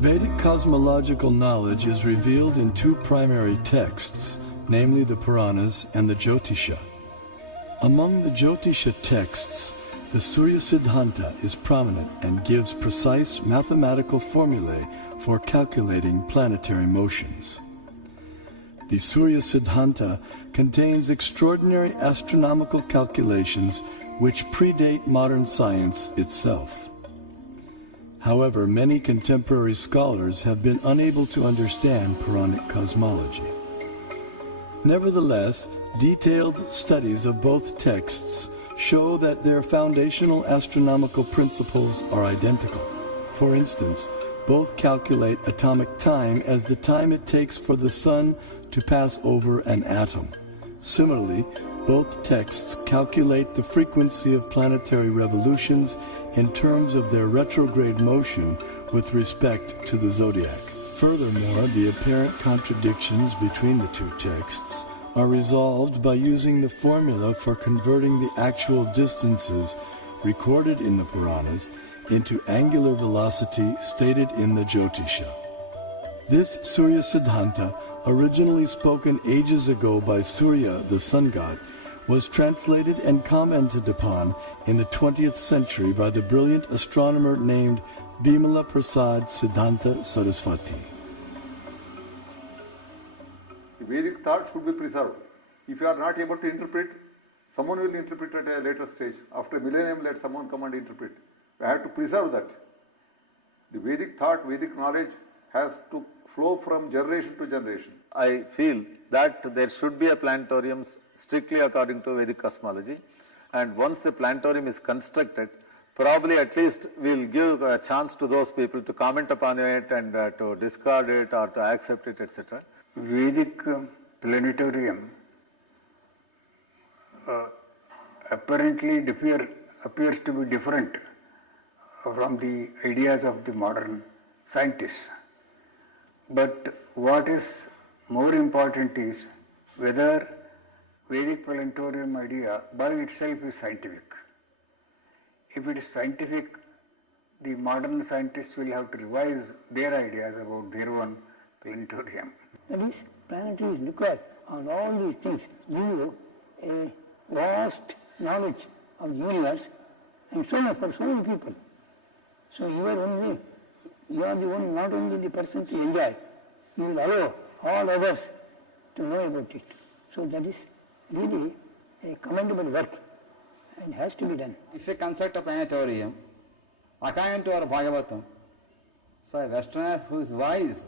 Vedic cosmological knowledge is revealed in two primary texts, namely the Puranas and the Jyotisha. Among the Jyotisha texts, the Surya Siddhanta is prominent and gives precise mathematical formulae for calculating planetary motions. The Surya Siddhanta contains extraordinary astronomical calculations which predate modern science itself. However, many contemporary scholars have been unable to understand Puranic cosmology. Nevertheless, detailed studies of both texts show that their foundational astronomical principles are identical. For instance, both calculate atomic time as the time it takes for the sun to pass over an atom. Similarly, both texts calculate the frequency of planetary revolutions in terms of their retrograde motion with respect to the zodiac. Furthermore, the apparent contradictions between the two texts are resolved by using the formula for converting the actual distances recorded in the Puranas into angular velocity stated in the Jyotisha. This Surya Siddhanta, originally spoken ages ago by Surya, the sun god, was translated and commented upon in the 20th century by the brilliant astronomer named Bimala Prasad Siddhanta Saraswati. Vedic thought should be preserved. If you are not able to interpret, someone will interpret at a later stage. After a millennium, let someone come and interpret. We have to preserve that. The Vedic thought, Vedic knowledge has to flow from generation to generation. I feel that there should be a planetarium strictly according to Vedic cosmology, and once the planetarium is constructed, probably at least we'll give a chance to those people to comment upon it and to discard it or to accept it, etc. Vedic planetarium apparently appears to be different from the ideas of the modern scientists. But what is more important is whether Vedic planetarium idea by itself is scientific. If it is scientific, the modern scientists will have to revise their ideas about their own planetarium. That is, planetary is required on all these things, give you a vast knowledge of the universe and so on for so many people. So you are the one, not only the person to enjoy, you will allow all others to know about it. So that is really a commendable work and has to be done. If you construct a planetarium, according to our Bhagavatam, so a Westerner who is wise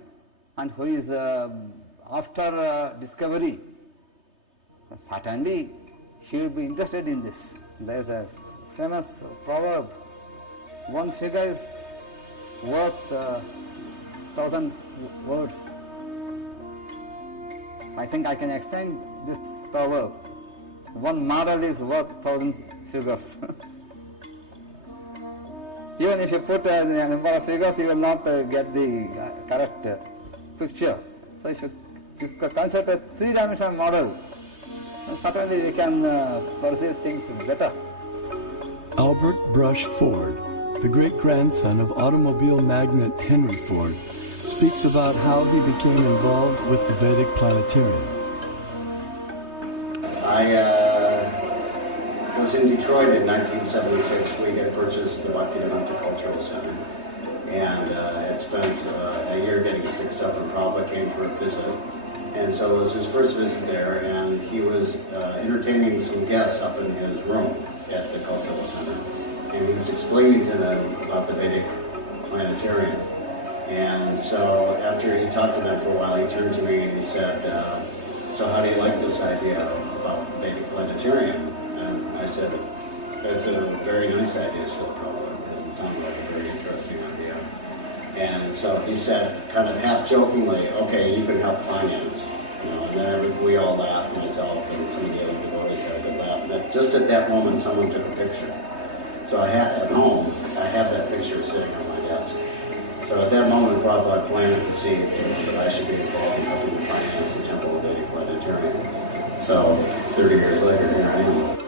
and who is after discovery, certainly he will be interested in this. There is a famous proverb, one figure is worth 1,000 words. I think I can extend this proverb. One model is worth 1,000 figures. Even if you put a number of figures, you will not get the correct picture. So if you construct a three-dimensional model, then certainly we can perceive things better. Albert Brush Ford, the great-grandson of automobile magnate Henry Ford, speaks about how he became involved with the Vedic planetarium. I was in Detroit in 1976. We had purchased the Bhaktivedanta Cultural Center and had spent a year getting it fixed up, and Prabhupada came for a visit. And so it was his first visit there, and he was entertaining some guests up in his room at the Cultural Center. And he was explaining to them about the Vedic planetarium. And so after he talked to them for a while, he turned to me and he said, so how do you like this idea about Vedic planetarium? And I said, it's a very nice idea, still probably, because it sounded like a very interesting idea. And so he said, kind of half jokingly, okay, you can help finance. And then we all laughed, myself and some of the other devotees had a good laugh. But just at that moment, someone took a picture. So at home, I have that picture sitting on my desk. So at that moment, Prabhupada planted the seed that I should be involved in helping to finance the Temple of Vedic Planetarium. So 30 years later, here I am.